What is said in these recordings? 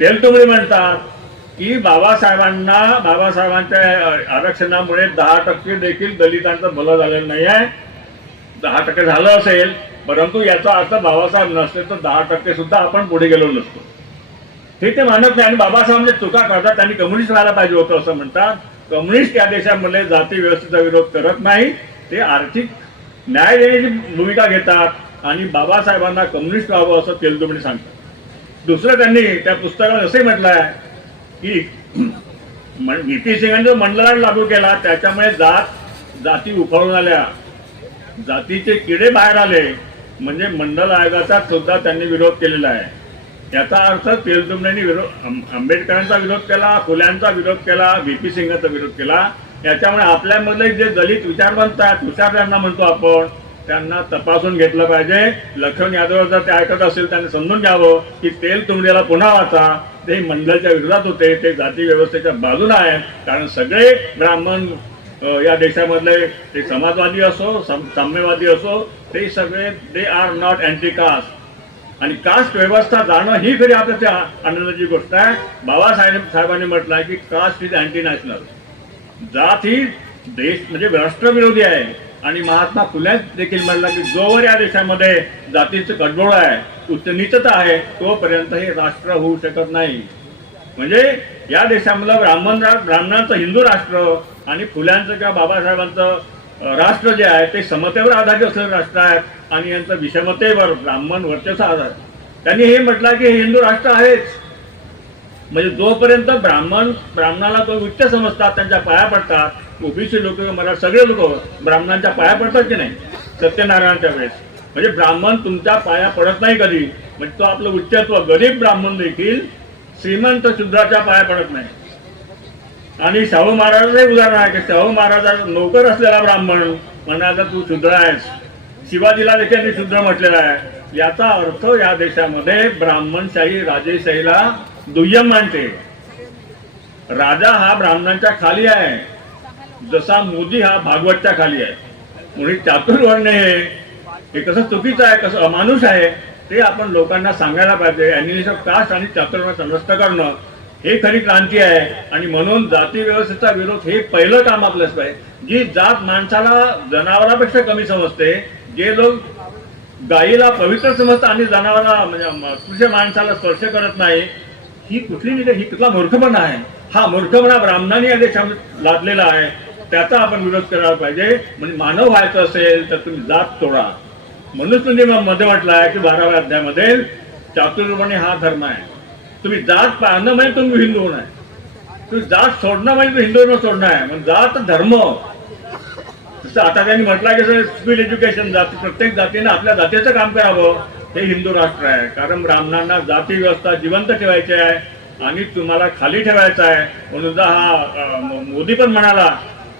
तेलतुंबडे म्हणतात की बाबासाहेबांच्या आरक्षणामुळे 10% देखील दलितांचं भलं झालेलं नाही आहे. 10% झालं असेल, परंतु याचा अर्थ बाबासाहेब नसते तर 10% सुद्धा आपण पुढे गेलो नसतो. हे ते मानत नाही आणि बाबासाहेबांनी चुका करतात. त्यांनी कम्युनिस्ट व्हायला पाहिजे होतं असं म्हणतात. कम्युनिस्ट या देशामध्ये जाती व्यवस्थेचा विरोध करत नाही, ते आर्थिक न्याय देण्याची भूमिका घेतात आणि बाबासाहेबांना कम्युनिस्ट व्हावं असं तेलतुंबडे सांगतात. दुसरं त्यांनी त्या पुस्तकात असे म्हटलं आहे की व्ही.पी. सिंगांनी जो मंडलांड लागू केला त्याच्यामुळे जाती उफाळून आल्या, जातीचे किडे बाहेर आले, म्हणजे मंडल आयोगाचा सुद्धा त्यांनी विरोध केलेला आहे. याचा अर्थ तेलतुंबडेंनी आंबेडकरांचा विरोध केला, फुल्यांचा विरोध केला, व्ही.पी. सिंगांचा विरोध केला. याच्यामुळे आपल्यामधले जे दलित विचारवंत आहेत, हुशार त्यांना म्हणतो आपण, त्यांना तपासून घेतलं पाहिजे. लक्ष्मण यादव जर ते ऐकत असेल त्यांनी समजून घ्यावं की तेलतुंबडेला पुन्हा वाचा. ते मंडळाच्या विरोधात होते, ते जाती व्यवस्थेच्या बाजूला आहेत. कारण सगळे ब्राह्मण या देशामधले, ते समाजवादी असो साम्यवादी असो, ते सगळे they are not anti caste. आणि कास्ट व्यवस्था जाणं ही खरी आपल्या आनंदाची गोष्ट आहे. बाबासाहेबांनी म्हटलं आहे की कास्ट इज अँटी नॅशनल. जात ही देश म्हणजे राष्ट्रविरोधी आहे. आणि महात्मा फुले देखील म्हणला की जोवर या देशामध्ये जातीचं गडबड आहे, उच्च नीचता आहे, तोपर्यंत हे राष्ट्र होऊ शकत नाही. म्हणजे या देशामधलं ब्राह्मणांचं हिंदू राष्ट्र आणि फुल्यांचं किंवा बाबासाहेबांचं राष्ट्र जे आहे ते समतेवर आधारित असलेलं राष्ट्र आहे आणि यांचं विषमतेवर ब्राह्मण वर्चस्व आधार. त्यांनी हे म्हटलं की हे हिंदू राष्ट्र आहेच. म्हणजे जोपर्यंत ब्राह्मणाला तो उच्च समजतात, त्यांच्या पाया पडतात, ओबीसी लोक मला सगळे लोक ब्राह्मणांच्या पाया पडतात की नाही सत्यनारायणच्या वेळेस, म्हणजे ब्राह्मण तुमच्या पाया पडत नाही कधी. म्हणजे तो आपलं उच्चत्व, गरीब ब्राह्मण देखील श्रीमंत शूद्राच्या पाया पडत नाही. आणि शाहू महाराजांचं उदाहरण आहे की शाहू महाराज नोकर असलेला ब्राह्मण म्हणाला तू शूद्र आहेस. शिवाजीला देखील शूद्र म्हटलेला आहे. याचा अर्थ या देशामध्ये ब्राह्मणशाही राजेशाहीला दुय्यम मानते. राजा हा ब्राह्मणांच्या खाली आहे, जसा मोदी हा भागवतच्या खाली आहे. म्हणून चातुर्वर्ण हे कसं चुकीचं आहे, कसं अमानुष आहे, ते आपण लोकांना सांगायला पाहिजे. ॲनिमेशन कास्ट आणि चातुर्वर्ण नष्ट करणं हे खरी क्रांती आहे. आणि म्हणून जाती व्यवस्थेचा विरोध हे पहिलं काम आपलंच पाहिजे. जी जात माणसाला जनावरापेक्षा कमी समजते, जे लोक गायीला पवित्र समजतात आणि जनावराला म्हणजे माणसाला स्पर्श करत नाही, ही कुठला मूर्खपणा आहे. हा मूर्खपणा ब्राह्मणांनी या देशामध्ये लादलेला आहे. त्याचा आपण विरोध करायला पाहिजे. म्हणजे मानव व्हायचं असेल तर तुम्ही जात सोडा. म्हणून तुम्ही मध्ये म्हटलं आहे की 12व्या अध्यायामध्ये चातुर्वर्णी हा धर्म आहे. तुम्ही जात पाळणं म्हणजे तुम्ही हिंदू होणं आहे, तुम्ही जात सोडणं म्हणजे तुम्ही हिंदू सोडणं आहे. म्हणजे जात धर्म, जसं आता त्यांनी म्हटलं की स्किल एज्युकेशन, प्रत्येक जातीने आपल्या जातीचं काम करावं. हे हिंदू राष्ट्र आहे. कारण ब्राह्मणांना जाती व्यवस्था जिवंत ठेवायची आहे आणि तुम्हाला खाली ठेवायचं आहे. म्हणून हा मोदी पण म्हणाला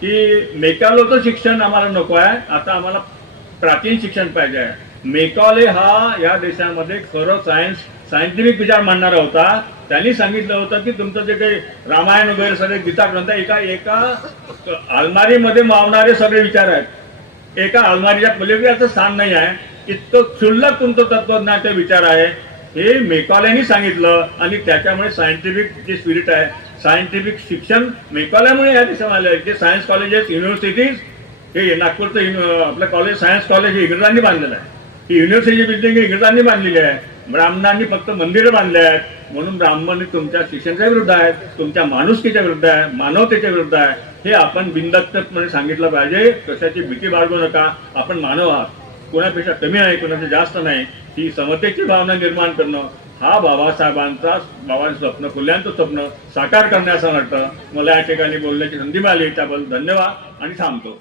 की मेकालोचं शिक्षण आम्हाला नको आहे, आता आम्हाला प्राचीन शिक्षण पाहिजे आहे. मेकॉले हा या देशामध्ये खरं सायंटिफिक विचार मांडणारा होता. त्यांनी सांगितलं होतं की तुमचं जे काही रामायण वगैरे सगळे गीता ग्रंथ एका अलमारीमध्ये मावणारे सगळे विचार आहेत. एका अलमारीच्या पलीकडे स्थान नाही आहे. इतकं क्षुल्लक तुमचं तत्वज्ञानाचे विचार आहे हे मेकॉलेनी सांगितलं. आणि त्याच्यामुळे सायंटिफिक जे स्पिरिट आहे, सायंटिफिक शिक्षण मेकॉलेमुळे या देशामध्ये आले. जे सायन्स कॉलेजेस, युनिव्हर्सिटीज, हे नागपूरचं आपलं कॉलेज, सायन्स कॉलेज हे इंग्रजांनी बांधलेलं आहे. ही युनिव्हर्सिटी बिल्डिंग इंग्रजांनी बांधलेली आहे. ब्राह्मणांनी फक्त मंदिरं बांधले आहेत. म्हणून ब्राह्मण तुमच्या शिक्षणाच्या विरुद्ध आहेत, तुमच्या माणुसकीच्या विरुद्ध आहे, मानवतेच्या विरुद्ध आहे. हे आपण बिनधास्तपणे सांगितलं पाहिजे. कशाची भीती बाळगू नका. आपण मानव आहात, कोणापेक्षा कमी नाही, कोणाचं जास्त नाही. ही समतेची भावना निर्माण करणं हा बाबांचं स्वप्न, फुल्यांचं स्वप्न साकार करण्याचं वाटतं. मला या ठिकाणी बोलण्याची संधी मिळाली त्याबद्दल धन्यवाद आणि थांबतो.